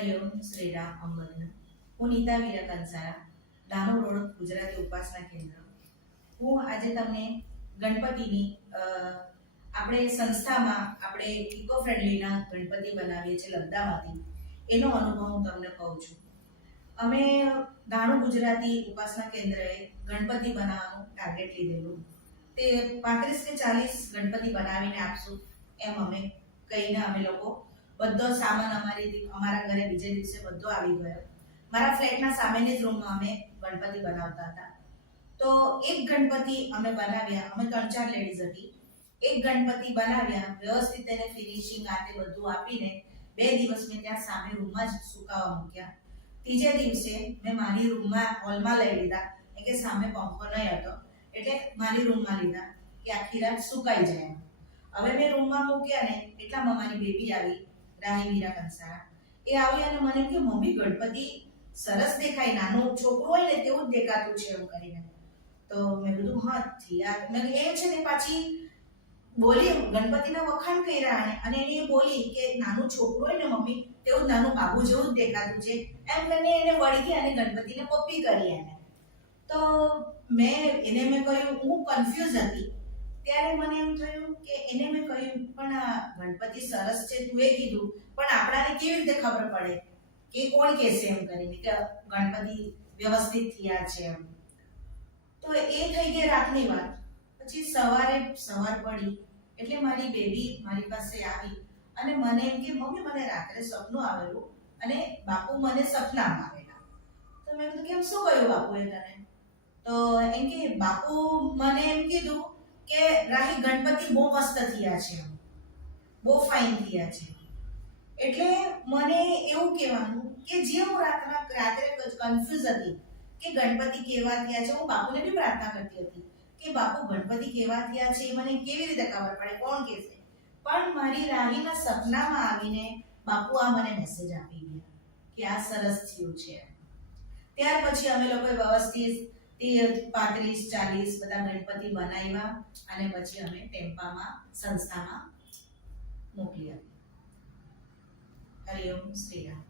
હરિઓમ શ્રી રામ અંબન. હું નીતા વીરા કંસારા, ડાનો રોડ ગુજરાતી ઉપાસના કેન્દ્ર. હું આજે તમને ગણપતિની આપણે સંસ્થામાં આપણે ઇકો ફ્રેન્ડલીના ગણપતિ બનાવીએ છીએ લદ્દામાંથી, એનો અનુભવ હું તમને કહું છું. અમે ડાણુ ગુજરાતી ઉપાસના કેન્દ્રએ ગણપતિ બનાવવાનું ટાર્ગેટ લીધેલું. તે 35 કે 40 ગણપતિ બનાવીને આપશું એમ અમે કહીને અમે લોકો બધો સામાન અમારા ઘરે બીજે દિવસે બધો આવી ગયો. મારા ફ્લેટના સામેની જ રૂમમાં અમે ગણપતિ બનાવતા હતા. તો એક ગણપતિ અમે બનાવ્યા, અમે 3-4 લેડીઝ હતી. એક ગણપતિ બનાવ્યા, વ્યવસ્થિત એને ફિનિશિંગ આતે બધું આપીને 2 દિવસ મેં ત્યાં સામે રૂમમાં જ સુકાવા મૂક્યા. ત્રીજે દિવસે મેં મારી રૂમમાં હોલમાં લઈ લીધા, કે સામે પંખો નહીં હતો એટલે મારી રૂમમાં લીધા કે આખી રાત સુકાઈ જાય. હવે મેં રૂમમાં મૂક્યા ને એટલામાં મારી બેબી આવી, રાહી વીરા કંસારા. એ આવી અને મને કે મમ્મી ગણપતિ સરસ દેખાય, નાનો છોકરો હોય ને તેવું જ દેખાતું છે એવું કરીને. તો મેં કીધું હા થયા. મેં એ છે ને પાછી બોલી, ગણપતિના વખાણ કર્યા અને એને બોલી કે નાનું છોકરો હોય ને મમ્મી તેવું નાનું બાબુ જેવું જ દેખાતું છે એમ કરીને એને વળગી અને ગણપતિને કોપી કરી એને. તો મેં કહ્યું, હું કન્ફ્યુઝ હતી. ત્યારે મને એમ થયું કે એને મેં કહ્યું પણ આ ગણપતિ સરસ છે તું એ કીધું, પણ આપણાને કેવી રીતે ખબર પડે કે કોણ કહેશે એમ કરીને કે ગણપતિ વ્યવસ્થિત થયા છે એમ. તો એ થઈ ગઈ રાતની વાત. પછી સવાર પડી એટલે મારી બેબી મારી પાસે આવી અને મને એમ કે મમ્મી મને રાત્રે સપનું આવેલું અને બાપુ મને સપનામાં આવેલા. તો મેં કીધું કેમ શું કહ્યું બાપુએ તને? તો એમ કે બાપુ મને એમ કીધું કે રાહી ગણપતિ બહુ મસ્ત થયા છે, બહુ ફાઇન થયા છે. એટલે મને એવું કહેવાનું કે જે હું રાત્રે કન્ફ્યુઝ હતી કે ગણપતિ કેવા થયા છે, હું બાપુને બી પ્રાર્થના કરતી હતી કે બાપુ ગણપતિ કેવા થયા છે એ મને કેવી રીતે ખબર પડે, કોણ કહેશે? પણ મારી રાહીના સપનામાં આવીને બાપુ આ મને મેસેજ આપી ગયા કે આ સરસ થયું છે. ત્યાર પછી અમે લોકોએ વ્યવસ્થિત 35-40 બધા ગણપતિ બનાવ્યા અને પછી અમે ટેમ્પામાં સંસ્થામાં મોકલી આપી. હરિઓમ શ્રી રામ.